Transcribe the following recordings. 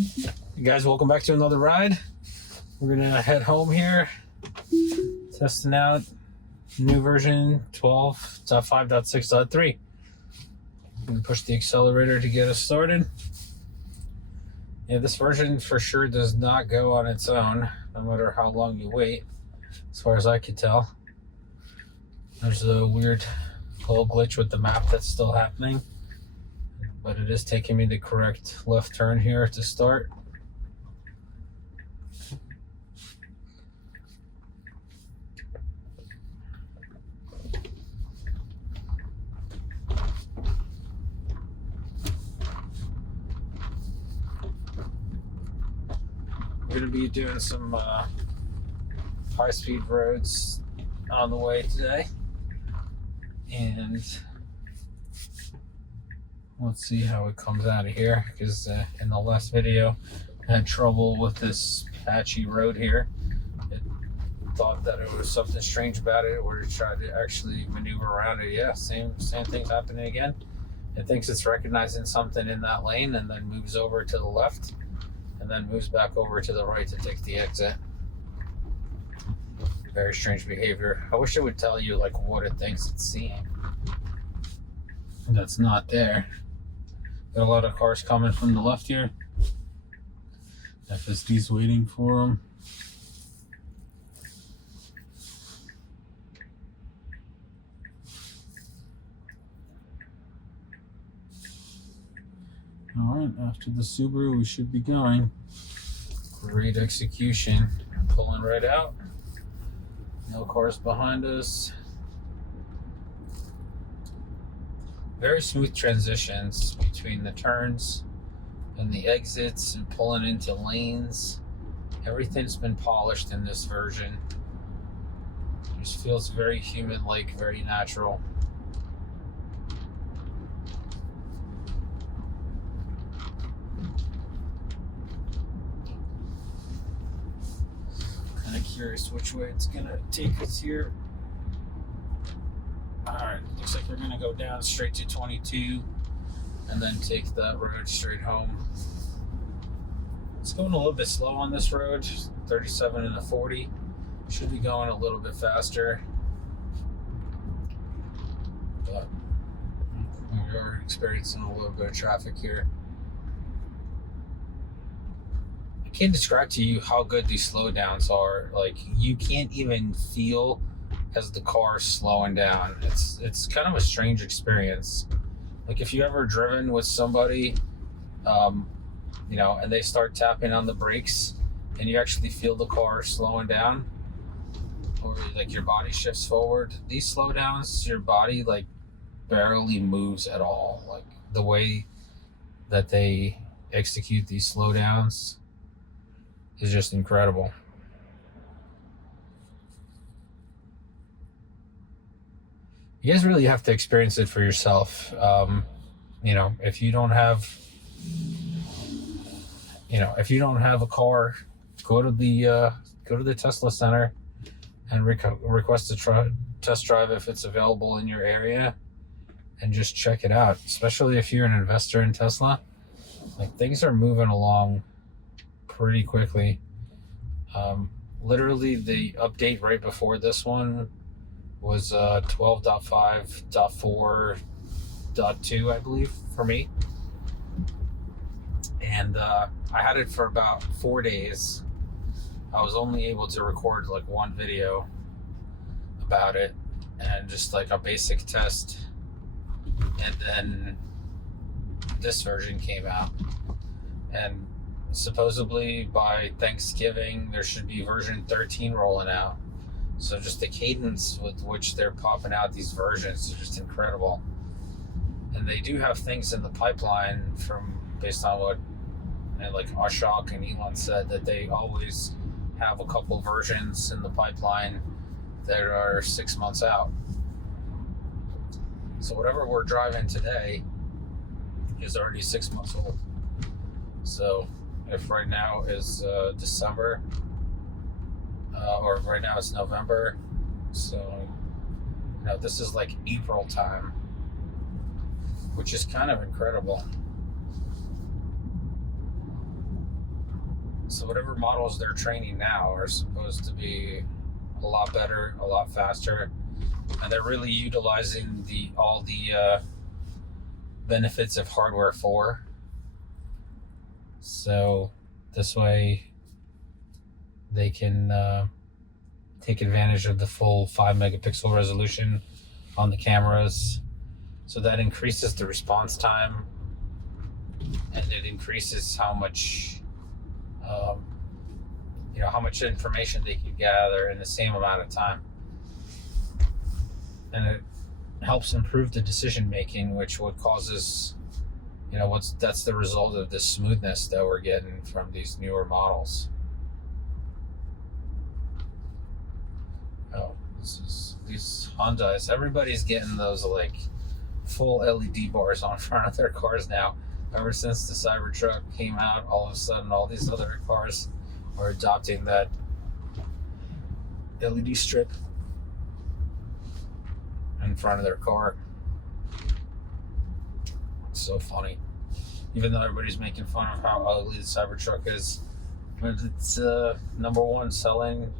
Hey guys, welcome back to another ride. We're gonna head home here, testing out new version 12.5.6.3. I'm gonna push the accelerator to get us started. Yeah, this version for sure does not go on its own, no matter how long you wait, as far as I could tell. There's a weird little glitch with the map that's still happening, but it is taking me the correct left turn here to start. We're going to be doing some high-speed roads on the way today, and let's see how it comes out of here, because in the last video I had trouble with this patchy road here. It thought that it was something strange about it, or to try to actually maneuver around it. Yeah, same thing's happening again. It thinks it's recognizing something in that lane and then moves over to the left and then moves back over to the right to take the exit. Very strange behavior. I wish it would tell you like what it thinks it's seeing. That's not there. Got a lot of cars coming from the left here. FSD's waiting for them. All right, after the Subaru, we should be going. Great execution. Pulling right out. No cars behind us. Very smooth transitions between the turns and the exits and pulling into lanes. Everything's been polished in this version. It just feels very human-like, very natural. Kind of curious which way it's gonna take us here. Alright, looks like we're gonna go down straight to 22 and then take that road straight home. It's going a little bit slow on this road, 37 and a 40. Should be going a little bit faster, but we are experiencing a little bit of traffic here. I can't describe to you how good these slowdowns are. Like, you can't even feel as the car's slowing down. It's kind of a strange experience. Like, if you ever driven with somebody, you know, and they start tapping on the brakes and you actually feel the car slowing down, or like your body shifts forward, these slowdowns, your body like barely moves at all. Like, the way that they execute these slowdowns is just incredible. You guys really have to experience it for yourself. You know, if you don't have a car, go to the Tesla Center and request a test drive if it's available in your area, and just check it out. Especially if you're an investor in Tesla, like, things are moving along pretty quickly. Literally, the update right before this one was 12.5.4.2, I believe, for me. And I had it for about 4 days. I was only able to record like one video about it and just like a basic test. And then this version came out. And supposedly by Thanksgiving, there should be version 13 rolling out. So just the cadence with which they're popping out these versions is just incredible. And they do have things in the pipeline based on what like Ashok and Elon said, that they always have a couple versions in the pipeline that are 6 months out. So whatever we're driving today is already 6 months old. So if right now is December, or right now it's November, so you know, this is like April time, which is kind of incredible. So whatever models they're training now are supposed to be a lot better, a lot faster, and they're really utilizing all the benefits of hardware 4. So this way they can take advantage of the full 5 megapixel resolution on the cameras. So that increases the response time, and it increases how much how much information they can gather in the same amount of time. And it helps improve the decision making, which what causes, that's the result of the smoothness that we're getting from these newer models. Oh, these Hondas, everybody's getting those like full LED bars on front of their cars now. Ever since the Cybertruck came out, all of a sudden all these other cars are adopting that LED strip in front of their car. It's so funny. Even though everybody's making fun of how ugly the Cybertruck is, but it's #1 selling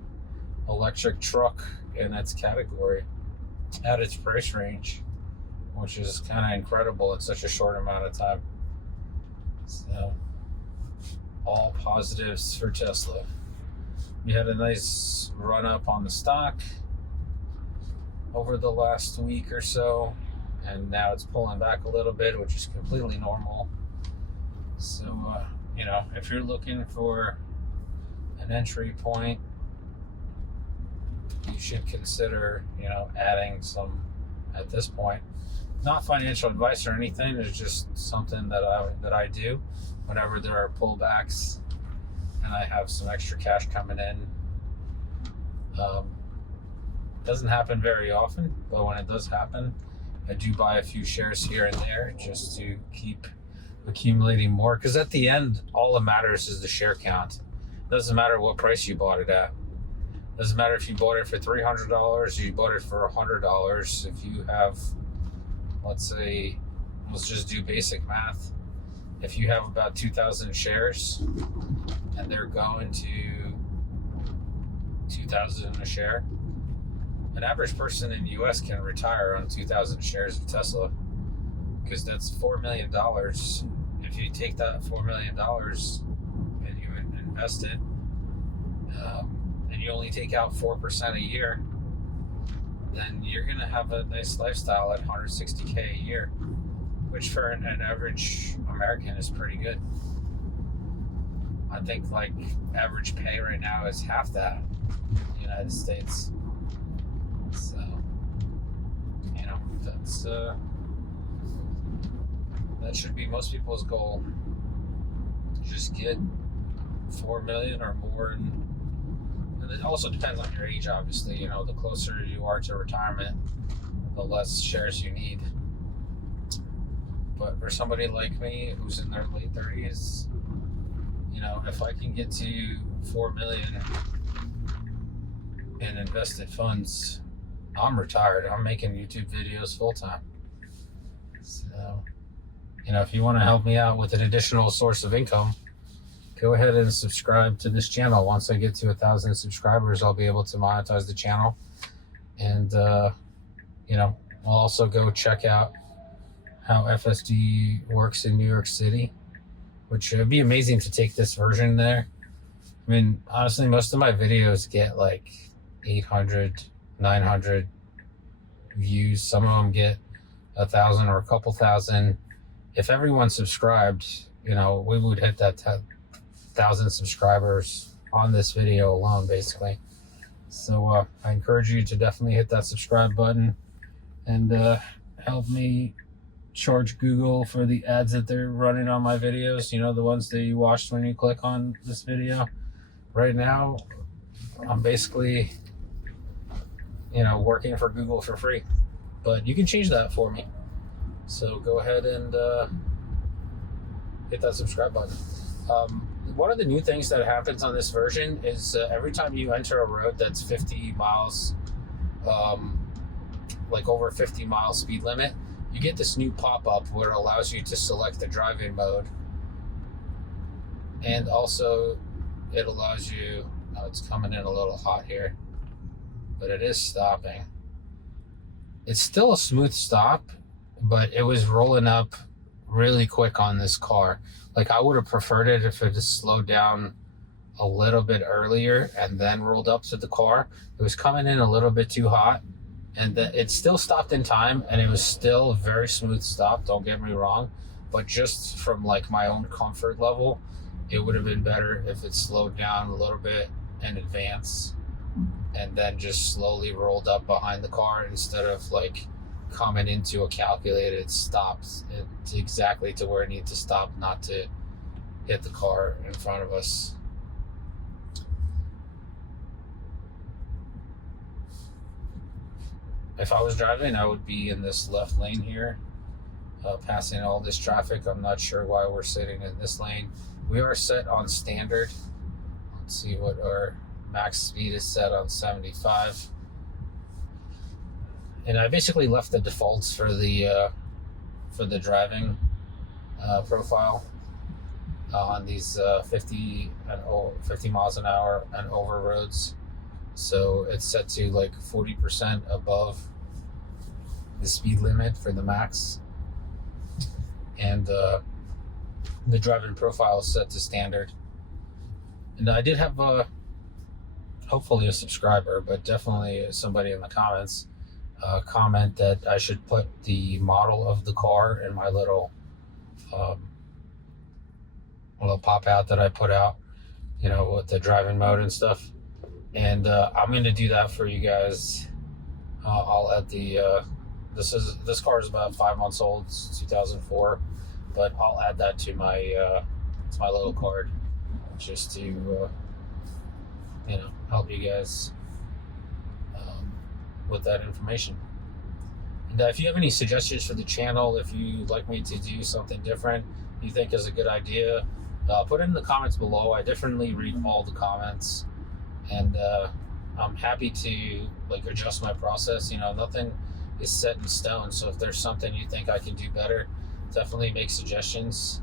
electric truck in its category at its price range, which is kind of incredible in such a short amount of time. So, all positives for Tesla. We had a nice run up on the stock over the last week or so, and now it's pulling back a little bit, which is completely normal. So, if you're looking for an entry point, you should consider, adding some at this point. Not financial advice or anything. It's just something that I do whenever there are pullbacks and I have some extra cash coming in. Doesn't happen very often, but when it does happen, I do buy a few shares here and there just to keep accumulating more. Because at the end, all that matters is the share count. It doesn't matter what price you bought it at. It doesn't matter if you bought it for $300 or you bought it for $100. If you have, let's just do basic math. If you have about 2,000 shares and they're going to 2,000 a share, an average person in the US can retire on 2,000 shares of Tesla, because that's $4 million. If you take that $4 million and you invest it, and you only take out 4% a year, then you're going to have a nice lifestyle at $160K a year, which for an average American is pretty good. I think like average pay right now is half that in the United States. So, that's that should be most people's goal. Just get 4 million or more, and it also depends on your age, obviously. The closer you are to retirement, the less shares you need. But for somebody like me who's in their late 30s, if I can get to 4 million in invested funds, I'm retired. I'm making YouTube videos full time. So, if you want to help me out with an additional source of income, go ahead and subscribe to this channel. Once I get to 1,000 subscribers, I'll be able to monetize the channel. And, we'll also go check out how FSD works in New York City, which would be amazing to take this version there. I mean, honestly, most of my videos get like 800, 900 views. Some of them get 1,000 or a couple thousand. If everyone subscribed, we would hit that 1,000 subscribers on this video alone, basically. So I encourage you to definitely hit that subscribe button and help me charge Google for the ads that they're running on my videos. The ones that you watched when you click on this video. Right now, I'm basically, working for Google for free, but you can change that for me. So go ahead and hit that subscribe button. One of the new things that happens on this version is every time you enter a road that's 50 miles, like over 50 mile speed limit, you get this new pop-up where it allows you to select the driving mode. And also it allows you, oh, it's coming in a little hot here, but it is stopping. It's still a smooth stop, but it was rolling up really quick on this car. Like, I would have preferred it if it had slowed down a little bit earlier and then rolled up to the car. It was coming in a little bit too hot, and it still stopped in time, and it was still a very smooth stop, don't get me wrong, but just from like my own comfort level, it would have been better if it slowed down a little bit in advance and then just slowly rolled up behind the car instead of like coming into a calculated stop exactly to where it needs to stop, not to hit the car in front of us. If I was driving, I would be in this left lane here, passing all this traffic. I'm not sure why we're sitting in this lane. We are set on standard. Let's see what our max speed is set on, 75. And I basically left the defaults for the driving profile on these 50 miles an hour and over roads. So it's set to like 40% above the speed limit for the max. And the driving profile is set to standard. And I did have hopefully a subscriber, but definitely somebody in the comments comment that I should put the model of the car in my little pop out that I put out, with the driving mode and stuff. And I'm going to do that for you guys. I'll add the this car is about 5 months old. It's 2004, but I'll add that to my little card just to help you guys with that information. And if you have any suggestions for the channel, if you'd like me to do something different you think is a good idea, put it in the comments below. I definitely read all the comments, and I'm happy to adjust my process. Nothing is set in stone, so if there's something you think I can do better, definitely make suggestions.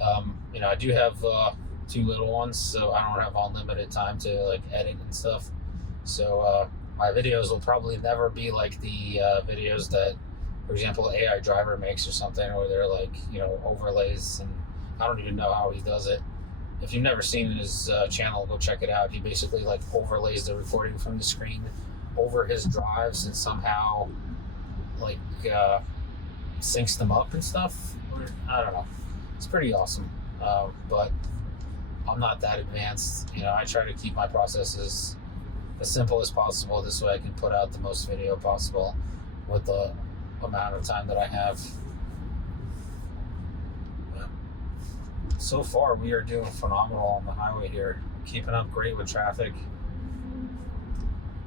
I do have 2 little ones, so I don't have unlimited time to edit and stuff. So my videos will probably never be like the videos that, for example, AI Driver makes or something, where they're overlays, and I don't even know how he does it. If you've never seen his channel, go check it out. He basically overlays the recording from the screen over his drives and somehow syncs them up and stuff. I don't know. It's pretty awesome. But I'm not that advanced. I try to keep my processes as simple as possible. This way I can put out the most video possible with the amount of time that I have. So far, we are doing phenomenal on the highway here. Keeping up great with traffic.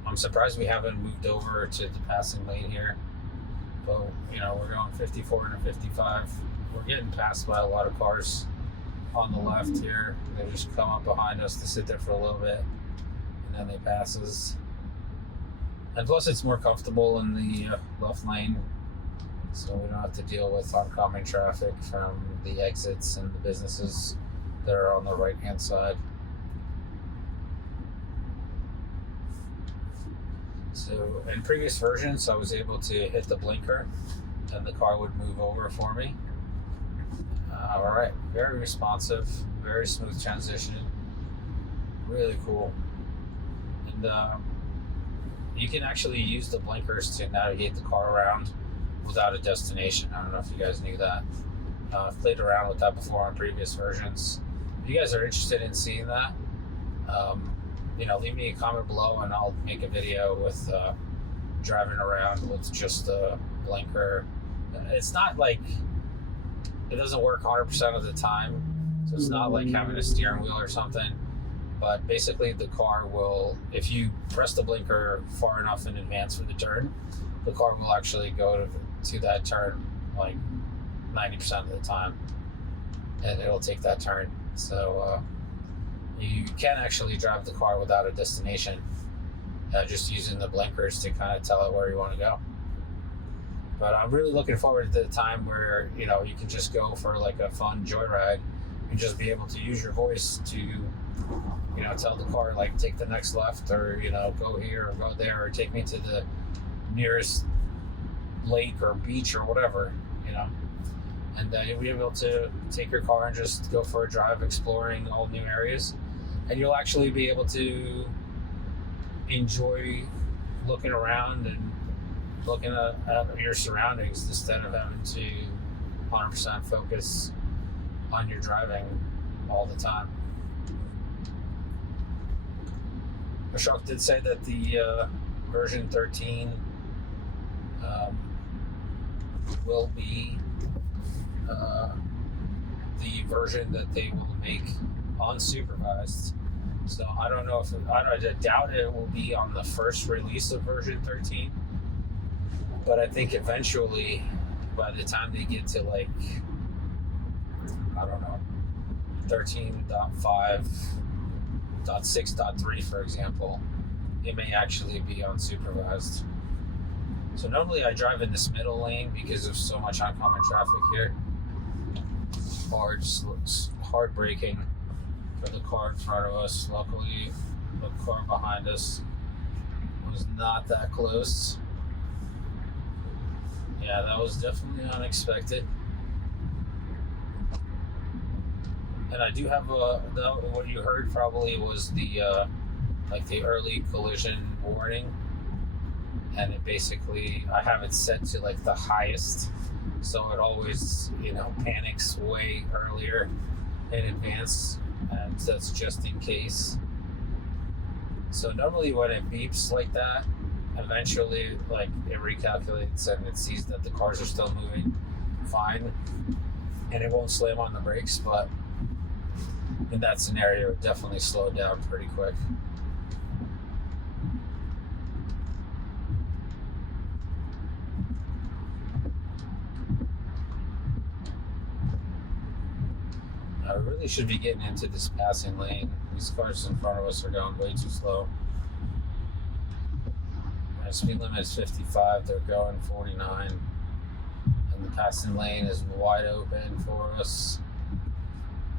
I'm surprised we haven't moved over to the passing lane here. But, we're going 54 and 55. We're getting passed by a lot of cars on the left here. They just come up behind us to sit there for a little bit, and then they pass us. And plus, it's more comfortable in the left lane, so we don't have to deal with oncoming traffic from the exits and the businesses that are on the right-hand side. So in previous versions, I was able to hit the blinker and the car would move over for me. All right, very responsive, very smooth transition, really cool. And you can actually use the blinkers to navigate the car around without a destination. I don't know if you guys knew that. I've played around with that before on previous versions. If you guys are interested in seeing that, leave me a comment below and I'll make a video with driving around with just the blinker. It's not it doesn't work 100% of the time, so it's not like having a steering wheel or something, but basically the car will, if you press the blinker far enough in advance for the turn, the car will actually go to that turn 90% of the time, and it'll take that turn. So you can actually drive the car without a destination, just using the blinkers to kind of tell it where you want to go. But I'm really looking forward to the time where you can just go for a fun joyride and just be able to use your voice to, tell the car, like, take the next left, or, go here or go there, or take me to the nearest lake or beach or whatever, and you'll be able to take your car and just go for a drive exploring all new areas, and you'll actually be able to enjoy looking around and looking at your surroundings instead of having to 100% focus on your driving all the time. Ashok did say that the version 13 will be the version that they will make unsupervised. So I don't know I doubt it will be on the first release of version 13. But I think eventually, by the time they get to 13.5.6.3, for example, it may actually be unsupervised. So normally I drive in this middle lane because of so much oncoming traffic here. Or just looks hard braking for the car in front of us. Luckily, the car behind us was not that close. Yeah, that was definitely unexpected. And I do have what you heard probably was the early collision warning. And it basically, I have it set to the highest. So it always, panics way earlier in advance. And that's just in case. So normally when it beeps like that, eventually it recalculates and it sees that the cars are still moving fine and it won't slam on the brakes, but in that scenario it definitely slowed down pretty quick. I really should be getting into this passing lane. These cars in front of us are going way too slow. My speed limit is 55, they're going 49. And the passing lane is wide open for us.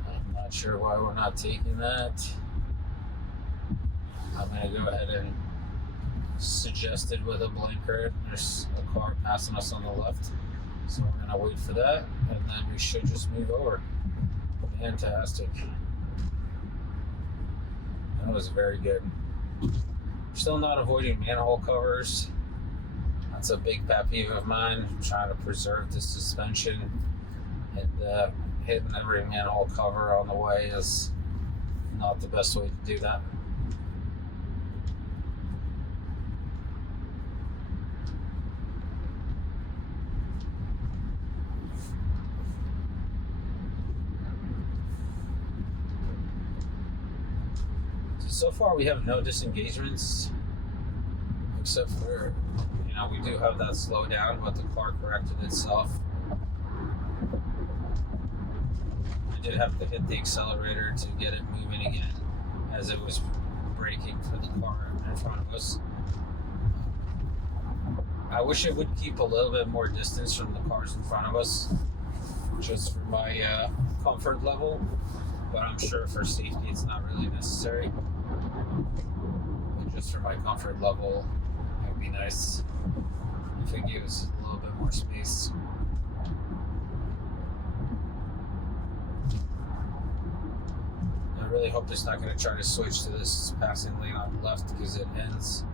I'm not sure why we're not taking that. I'm going to go ahead and suggest it with a blinker. There's a car passing us on the left. So we're going to wait for that, and then we should just move over. Fantastic. That was very good. Still not avoiding manhole covers. That's a big pet peeve of mine. I'm trying to preserve the suspension, and hitting every manhole cover on the way is not the best way to do that. So far we have no disengagements, except for, we do have that slowdown, but the car corrected itself. I did have to hit the accelerator to get it moving again, as it was braking for the car in front of us. I wish it would keep a little bit more distance from the cars in front of us, just for my comfort level, but I'm sure for safety it's not really necessary. But just for my comfort level, it would be nice if it gives a little bit more space. I really hope it's not going to try to switch to this passing lane on the left, because it ends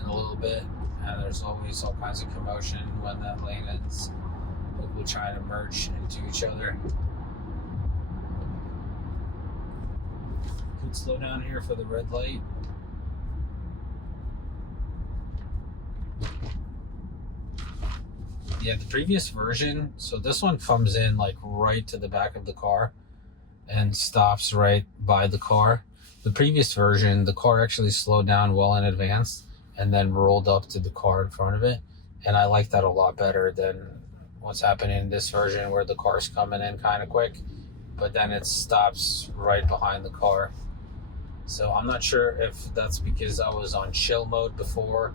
in a little bit, and there's always all kinds of commotion when that lane ends. People trying to merge into each other. Could slow down here for the red light. Yeah, the previous version, so this one comes in right to the back of the car and stops right by the car. The previous version, the car actually slowed down well in advance and then rolled up to the car in front of it. And I like that a lot better than what's happening in this version, where the car's coming in kind of quick, but then it stops right behind the car. So I'm not sure if that's because I was on chill mode before,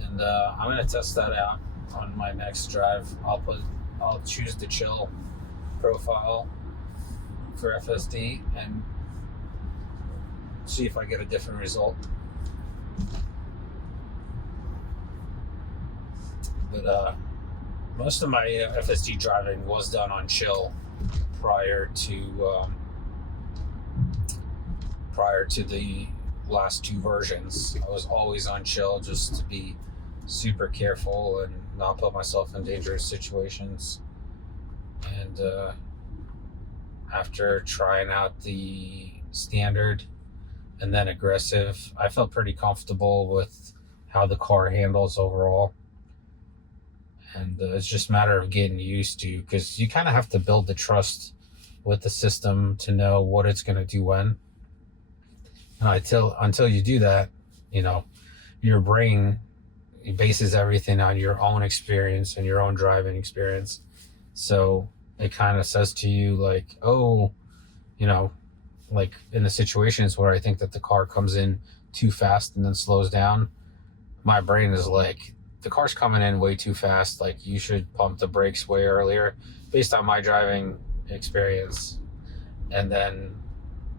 and I'm gonna test that out on my next drive. I'll choose the chill profile for FSD and see if I get a different result. But most of my FSD driving was done on chill prior to the last two versions. I was always on chill just to be super careful and not put myself in dangerous situations. And after trying out the standard and then aggressive, I felt pretty comfortable with how the car handles overall. And it's just a matter of getting used to, because you kind of have to build the trust with the system to know what it's going to do when. And until you do that, you know, your brain bases everything on your own experience and your own driving experience. So it kind of says to you like, oh, you know, like in the situations where I think that the car comes in too fast and then slows down, my brain is like, the car's coming in way too fast. Like, you should pump the brakes way earlier based on my driving experience. And then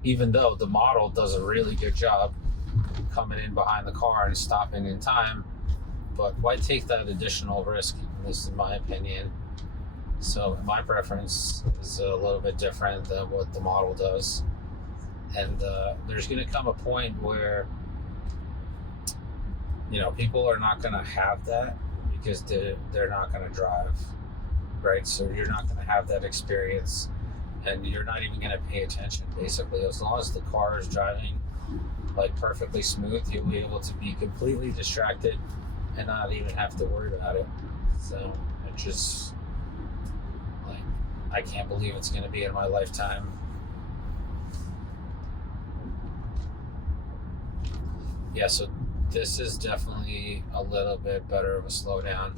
even though the model does a really good job coming in behind the car and stopping in time, but why take that additional risk, at least in my opinion? So my preference is a little bit different than what the model does. And there's going to come a point where, you know, people are not going to have that because they're not going to drive, right? So you're not going to have that experience, and you're not even going to pay attention, basically. As long as the car is driving like perfectly smooth, you'll be able to be completely distracted and not even have to worry about it. So it just, like, I can't believe it's going to be in my lifetime. Yeah, so this is definitely a little bit better of a slowdown.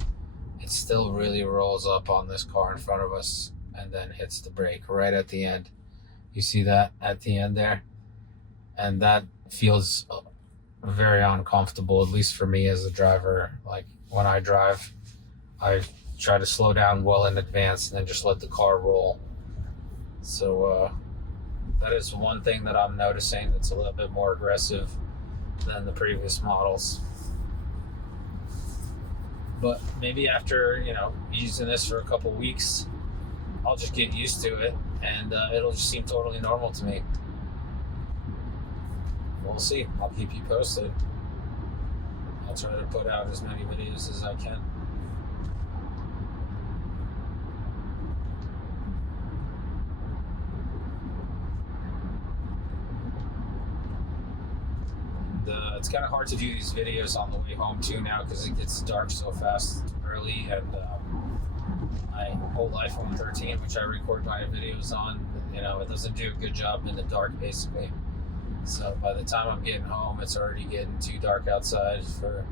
It still really rolls up on this car in front of us and then hits the brake right at the end. You see that at the end there? And that feels very uncomfortable, at least for me as a driver. Like, when I drive, I try to slow down well in advance and then just let the car roll. So that is one thing that I'm noticing that's a little bit more aggressive than the previous models. But maybe after, you know, using this for a couple weeks, I'll just get used to it, and it'll just seem totally normal to me. We'll see. I'll keep you posted. I'll try to put out as many videos as I can. It's kind of hard to do these videos on the way home too now, because it gets dark so fast early, and my whole iPhone 13, which I record my videos on, you know, it doesn't do a good job in the dark, basically. So by the time I'm getting home, it's already getting too dark outside for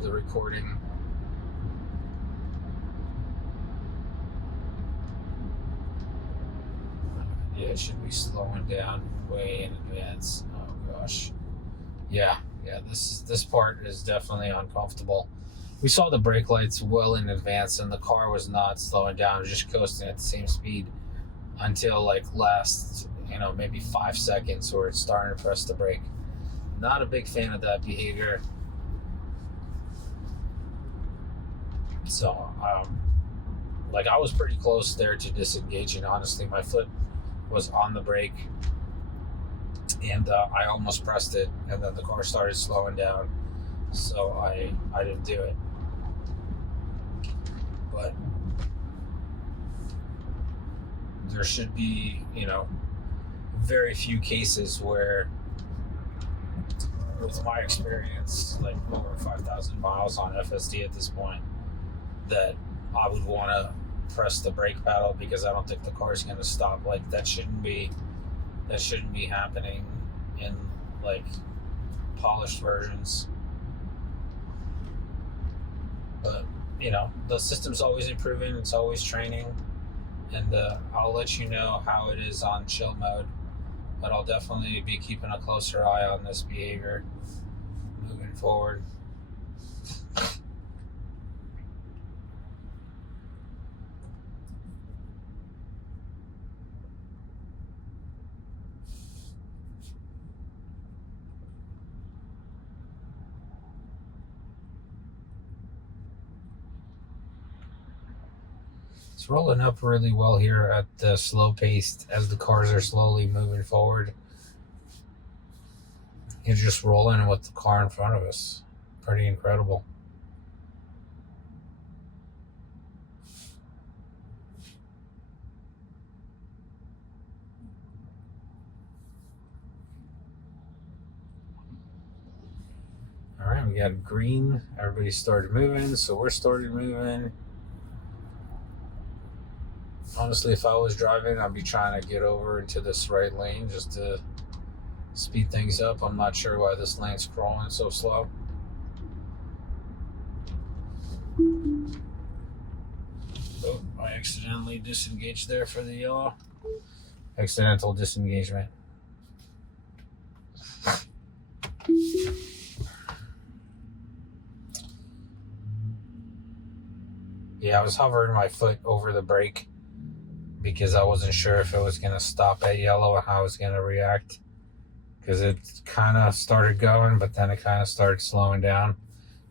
the recording. Yeah, it should be slowing down way in advance. Oh gosh. Yeah, this part is definitely uncomfortable. We saw the brake lights well in advance, and the car was not slowing down. It was just coasting at the same speed until like last, you know, maybe 5 seconds where it's starting to press the brake. Not a big fan of that behavior. So, like, I was pretty close there to disengaging. Honestly, my foot was on the brake, and I almost pressed it, and then the car started slowing down, so I didn't do it. But there should be, you know, very few cases where, with my experience, like over 5,000 miles on FSD at this point, that I would want to press the brake pedal, because I don't think the car is going to stop. Like, that shouldn't be happening in like polished versions. But, you know, the system's always improving, it's always training, and I'll let you know how it is on chill mode. But I'll definitely be keeping a closer eye on this behavior moving forward. It's rolling up really well here at the slow pace as the cars are slowly moving forward. You're just rolling with the car in front of us. Pretty incredible. All right, we got green. Everybody started moving, so we're started moving. Honestly, if I was driving, I'd be trying to get over into this right lane just to speed things up. I'm not sure why this lane's crawling so slow. Oh, I accidentally disengaged there for the yellow. Accidental disengagement. Yeah, I was hovering my foot over the brake because I wasn't sure if it was going to stop at yellow and how I was going to react. Because it kind of started going, but then it kind of started slowing down.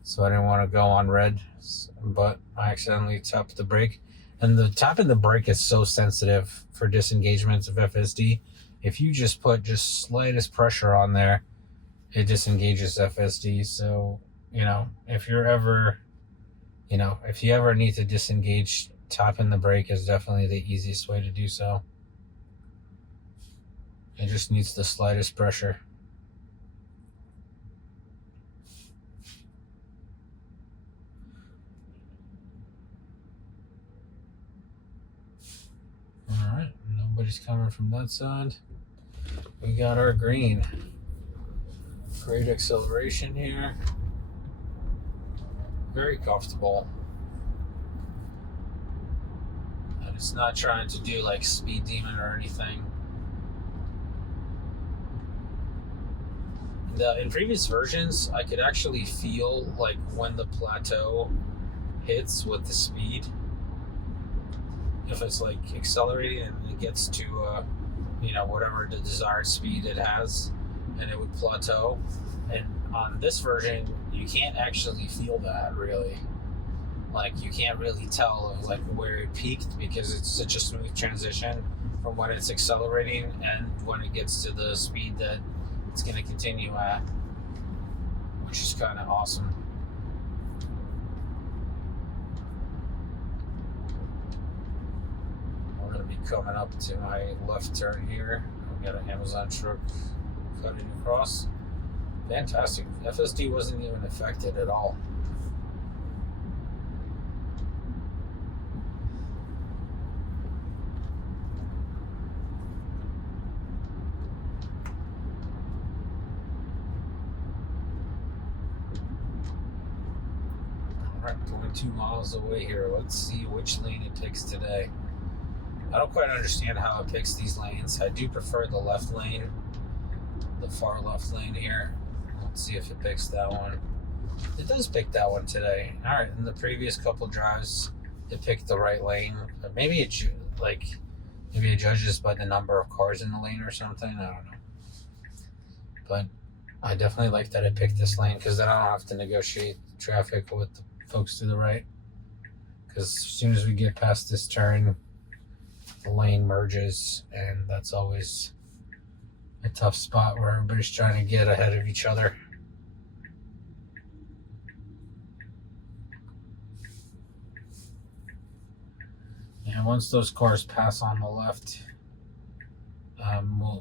So I didn't want to go on red, but I accidentally tapped the brake. And the tapping the brake is so sensitive for disengagements of FSD. If you just put just slightest pressure on there, it disengages FSD. So, if you ever need to disengage, tapping the brake is definitely the easiest way to do so. It just needs the slightest pressure. All right, nobody's coming from that side. We got our green. Great acceleration here. Very comfortable. And it's not trying to do like speed demon or anything. In previous versions, I could actually feel like when the plateau hits with the speed, if it's like accelerating and it gets to whatever the desired speed it has, and it would plateau. And on this version, you can't actually feel that really. Like you can't really tell like where it peaked because it's such a smooth transition from when it's accelerating and when it gets to the speed that it's going to continue at, which is kind of awesome. We're going to be coming up to my left turn here. We got an Amazon truck cutting across. Fantastic. FSD wasn't even affected at all. Alright, going 2 miles away here. Let's see which lane it picks today. I don't quite understand how it picks these lanes. I do prefer the left lane, the far left lane here. Let's see if it picks that one. It does pick that one today. All right, in the previous couple drives, it picked the right lane. Maybe it judges by the number of cars in the lane or something. I don't know. But I definitely like that it picked this lane because then I don't have to negotiate traffic with the folks to the right. Because as soon as we get past this turn, the lane merges, and that's always a tough spot where everybody's trying to get ahead of each other. And once those cars pass on the left,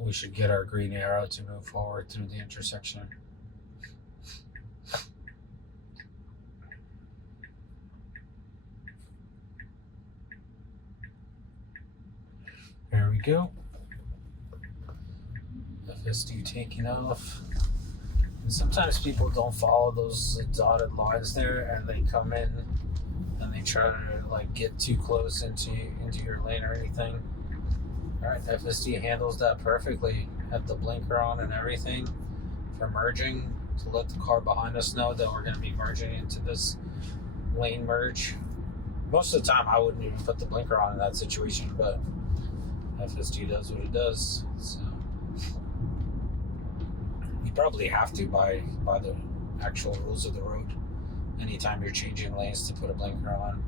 we should get our green arrow to move forward through the intersection. There we go. FSD taking off. And sometimes people don't follow those dotted lines there, and they come in and they try to like get too close into your lane or anything. All right, FSD handles that perfectly. Had the blinker on and everything for merging to let the car behind us know that we're going to be merging into this lane merge. Most of the time, I wouldn't even put the blinker on in that situation, but FSD does what it does. So you probably have to by the actual rules of the road. Anytime you're changing lanes to put a blinker on.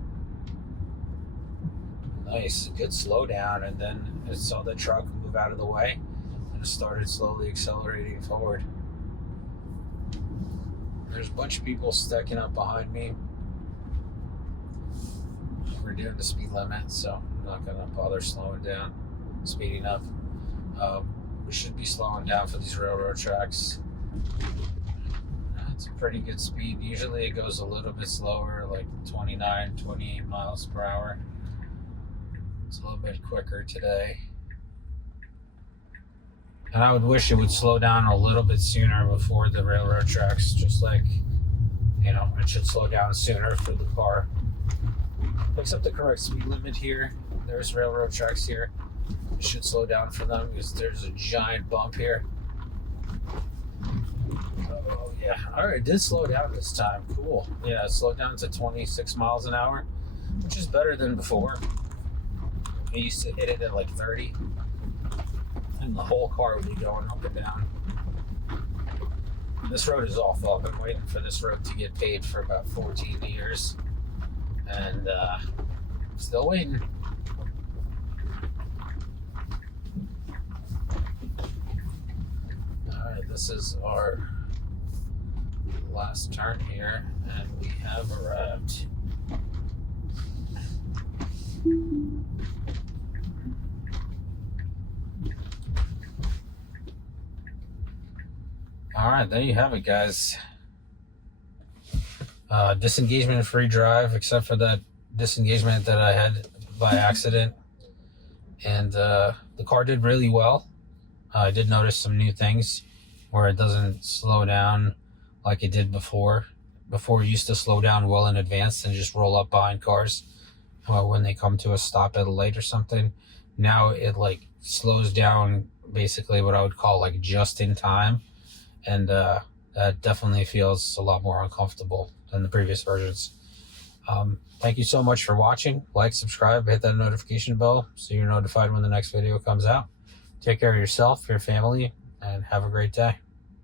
Nice, good slowdown, and then it saw the truck move out of the way and it started slowly accelerating forward. There's a bunch of people stacking up behind me. We're doing the speed limit, so I'm not gonna bother slowing down, speeding up. We should be slowing down for these railroad tracks. It's a pretty good speed. Usually it goes a little bit slower, like 29, 28 miles per hour. It's a little bit quicker today. And I would wish it would slow down a little bit sooner before the railroad tracks, just like, you know, it should slow down sooner for the car. Picks up the correct speed limit here. There's railroad tracks here. It should slow down for them because there's a giant bump here. Oh, yeah. All right, it did slow down this time. Cool. Yeah, it slowed down to 26 miles an hour, which is better than before. I used to hit it at like 30, and the whole car would be going up and down. This road is awful. I've been waiting for this road to get paved for about 14 years, and still waiting. All right, this is our last turn here, and we have arrived. All right, there you have it, guys. Disengagement free drive, except for that disengagement that I had by accident. And the car did really well. I did notice some new things where it doesn't slow down like it did before. Before it used to slow down well in advance and just roll up behind cars when they come to a stop at a light or something. Now it like slows down basically what I would call like just in time. And that definitely feels a lot more uncomfortable than the previous versions. Thank you so much for watching. Like, subscribe, hit that notification bell so you're notified when the next video comes out. Take care of yourself, your family, and have a great day.